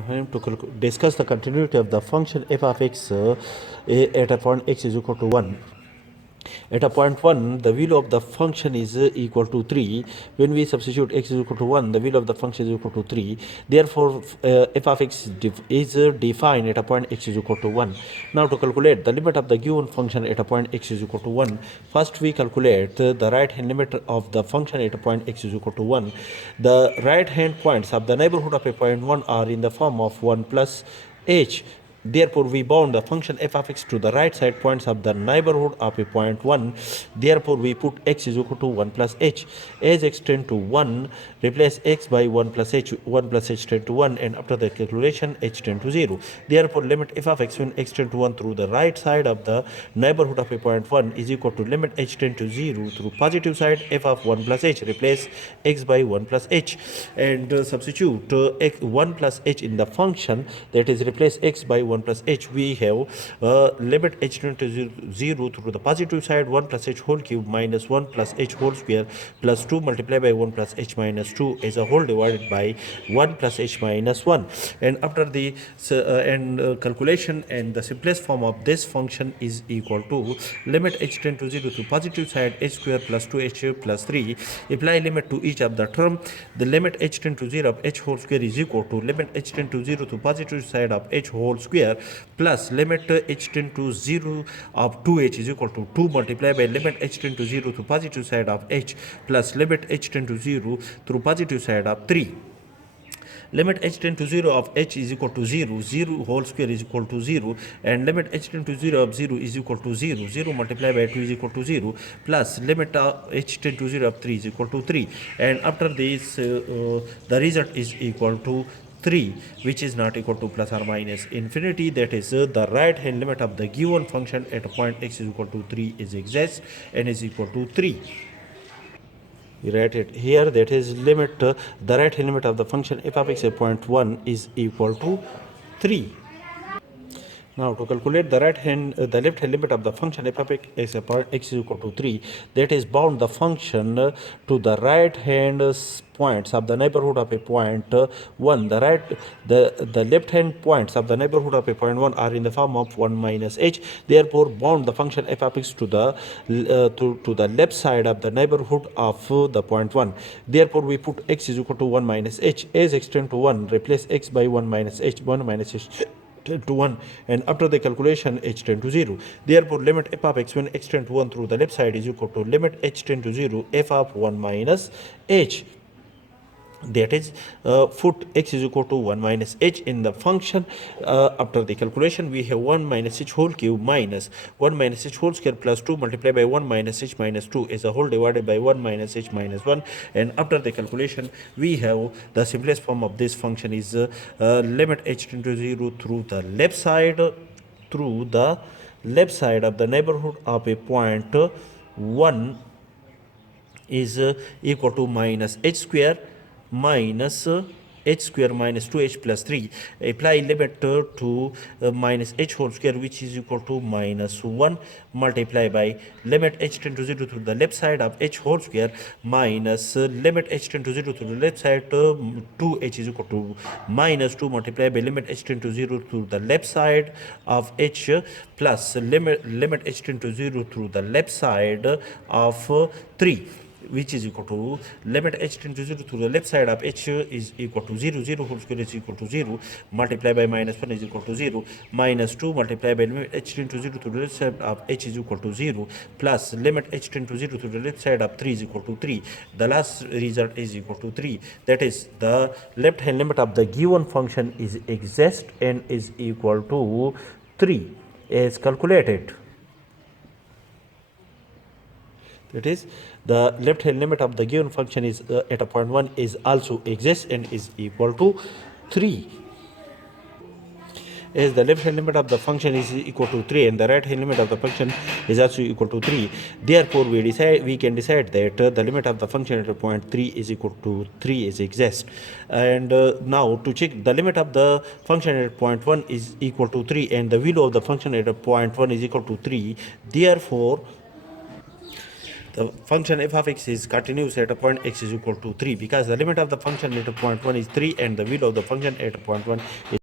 To discuss the continuity of the function f of x at a point x is equal to 1. At a point 1, the value of the function is equal to 3. When we substitute x is equal to 1, the value of the function is equal to 3. Therefore, f of x is defined at a point x is equal to 1. Now, to calculate the limit of the given function at a point x is equal to 1, first we calculate the right hand limit of the function at a point x is equal to 1. The right hand points of the neighborhood of a point 1 are in the form of 1 plus h. Therefore, we bound the function f of x to the right side points of the neighborhood of a point 1. Therefore, we put x is equal to 1 plus h. As x tend to 1, replace x by 1 plus h. 1 plus h tend to 1, and after the calculation, h tend to 0. Therefore, limit f of x when x tend to 1 through the right side of the neighborhood of a point 1 is equal to limit h tend to 0 through positive side f of 1 plus h. Replace x by 1 plus h and substitute 1 plus h in the function, that is replace x by 1 plus h. We have limit h tend to 0 through the positive side 1 plus h whole cube minus 1 plus h whole square plus 2 multiplied by 1 plus h minus 2 is a whole divided by 1 plus h minus 1. And after the calculation, and the simplest form of this function is equal to limit h tend to 0 to positive side h square plus 2h plus 3. Apply limit to each of the term. The limit h tend to 0 of h whole square is equal to limit h tend to 0 to positive side of h whole square plus limit h tend to 0 of 2h is equal to 2 multiplied by limit h tend to 0 to positive side of h plus limit h tend to 0 through positive side of 3. Limit h tend to 0 of h is equal to 0, 0 whole square is equal to 0, and limit h tend to 0 of 0 is equal to 0, 0 multiplied by 2 is equal to 0, plus limit h tend to 0 of 3 is equal to 3. And after this, the result is equal to 3, which is not equal to plus or minus infinity. That is, the right hand limit of the given function at a point x is equal to 3 is exists and is equal to 3. We write it here, that is limit the right hand limit of the function f of x at point 1 is equal to 3. Now, to calculate the the left hand limit of the function f of x upon x is equal to 3, that is bound the function to the right hand points of the neighborhood of a point 1. The left hand points of the neighborhood of a point 1 are in the form of 1 minus h. Therefore, bound the function f of x to the left side of the neighborhood of the point 1. Therefore, we put x is equal to 1 minus h. As x tend to 1, replace x by 1 minus h. 1 minus h tend to 1, and after the calculation h tend to 0. Therefore, limit f of x when x tend to 1 through the left side is equal to limit h tend to 0 f of 1 minus h. That is, put x is equal to 1 minus h in the function. After the calculation, we have 1 minus h whole cube minus 1 minus h whole square plus 2 multiplied by 1 minus h minus 2 is a whole divided by 1 minus h minus 1. And after the calculation, we have the simplest form of this function is limit h tend to 0 through the left side of the neighborhood of a point 1 is equal to minus h square minus h square minus 2h plus 3. Apply limit to minus h whole square, which is equal to minus 1, multiply by limit h tend to 0 to the left side of h whole square minus limit h tend to 0 to the left side 2h is equal to minus 2, multiply by limit h tend to 0 to the left side of h plus limit h tend to 0 to the left side of 3, which is equal to limit h tend to 0 to the left side of h is equal to 0, 0 whole square is equal to 0, multiply by minus 1 is equal to 0, minus 2 multiply by limit h tend to 0 to the left side of h is equal to 0, plus limit h tend to 0 to the left side of 3 is equal to 3. The last result is equal to 3. That is, the left hand limit of the given function is exist and is equal to 3 as calculated. That is, the left hand limit of the given function is at a point 1 is also exists and is equal to 3. As the left hand limit of the function is equal to 3 and the right hand limit of the function is also equal to 3, therefore we can decide that the limit of the function at a point 3 is equal to 3 is exists. And now, to check the limit of the function at point 1 is equal to 3 and the value of the function at a point 1 is equal to 3, therefore the function f of x is continuous at a point x is equal to 3, because the limit of the function at a point 1 is 3 and the value of the function at a point 1 is